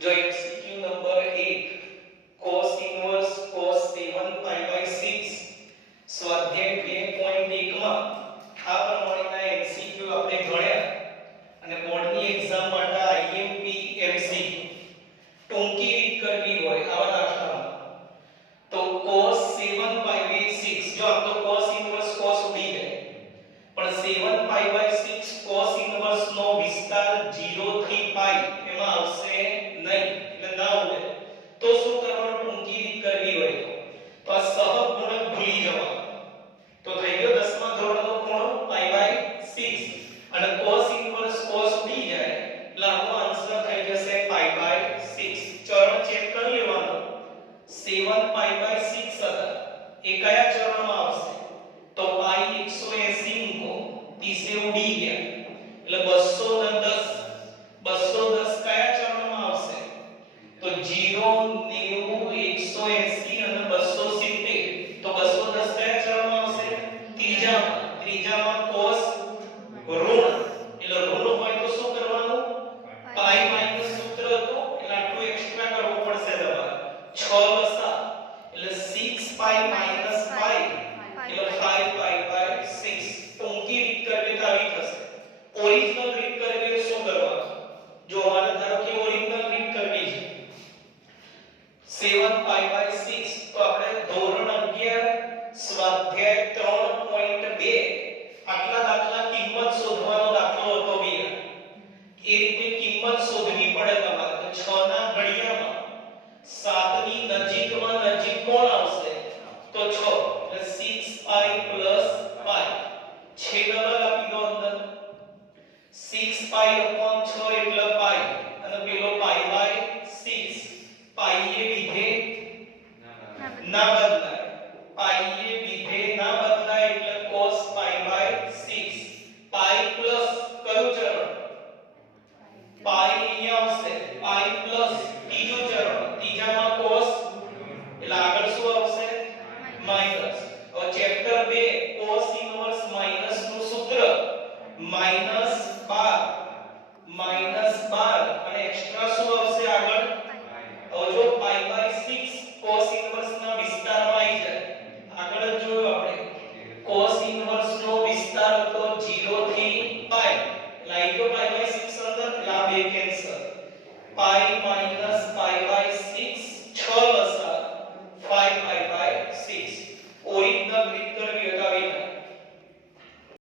જો MCQ number 1 cos inverse cos 7π/6 સ્વાધ્યાય 2.1 માં આ પ્રમાણેના MCQ આપણે ગણ્યા અને બોર્ડની એક્ઝામ માટે IMP MCQ ટૂંકી રીત કરવી હોય આવા દાખલામાં તો cos 7π/6 જો આમ તો cos ઇન્વર્સ cos ઉડી જાય પણ 7π/6 cos ઇન્વર્સ નો વિસ્તાર 0 થી π એમાં આવશે નહીં એટલે ના ઉડે તો શું કરવાનું ટૂંકી રીત કરવી હોય તો આ સહગુણક ભૂલી જવાનું તો થઈ ગયો 10મા ધોરણનો ખૂણો π/6 અને cos ઇન્વર્સ cos ઉડી જાય એટલે આનો આન્સર થઈ જશે π/6 ચરણ ચેક કરી લેવાનો 7π/6 હતા એ કયા ચરણમાં આવશે તો π 180 મૂકો 30 ઉડી ગયા એટલે 210 કયા ચરણમાં આવશે તો 0 90 180 અને 270 તો 210 કયા ચરણમાં આવશે ત્રીજામાં cos ઋણ એટલે ઋણ હોય તો શું કરવાનું પાઈ માઈનસ સૂત્ર હતું એટલે આટલું એક્સ્ટ્રા કરવું પડશે તમારે 6 વસા એટલે 6 પાઈ માઈનસ પાઈ એટલે 5π/6 ટૂંકી રીત કરવી તો આવી થશે ઓરિજિનલ રીત કરવી શું કરવાનું જો મારે ધારો કે ઓરિજિનલ રીત કરવી છે 7π/6 તો આપણે ધોરણ 11 સ્વાધ્યાય 3.2 આટલા દાખલા કિંમત શોધવાનો દાખલો હતો બે એ રીતે કિંમત શોધવી પડે તમારે તો 6 ના ઘડિયામાં 7 ની નજીકમાં નજીક કોણ આવશે તો 6 એટલે 6π + π છેદમાં આપી દો અંદર 6π/6 એટલે π અને પેલો π/6 પાઈ એ વિધેય ના બદલાય પાઈ એ વિધેય ના બદલાય એટલે cos π/6 પાઈ પ્લસ કયું ચરણ પાઈ અહીંયા આવશે પાઈ પ્લસ ત્રીજો ચરણ ત્રીજામાં cos એટલે આગળ શું આવશે માઈનસ હવે ચેપ્ટર 2 cos ઇન્વર્સ માઈનસ નું સૂત્ર -12 અને એક્સ્ટ્રા શું આવશે આગળ હવે જો π/6 cos ઇન્વર્સ ના વિસ્તારમાં આવી જાય આગળ જ જોયું આપણે cos ઇન્વર્સ નો વિસ્તાર હતો 0 થી π લાઈ ગયો π/6 અંદર એટલે આ બે કેન્સલ π - π/6 6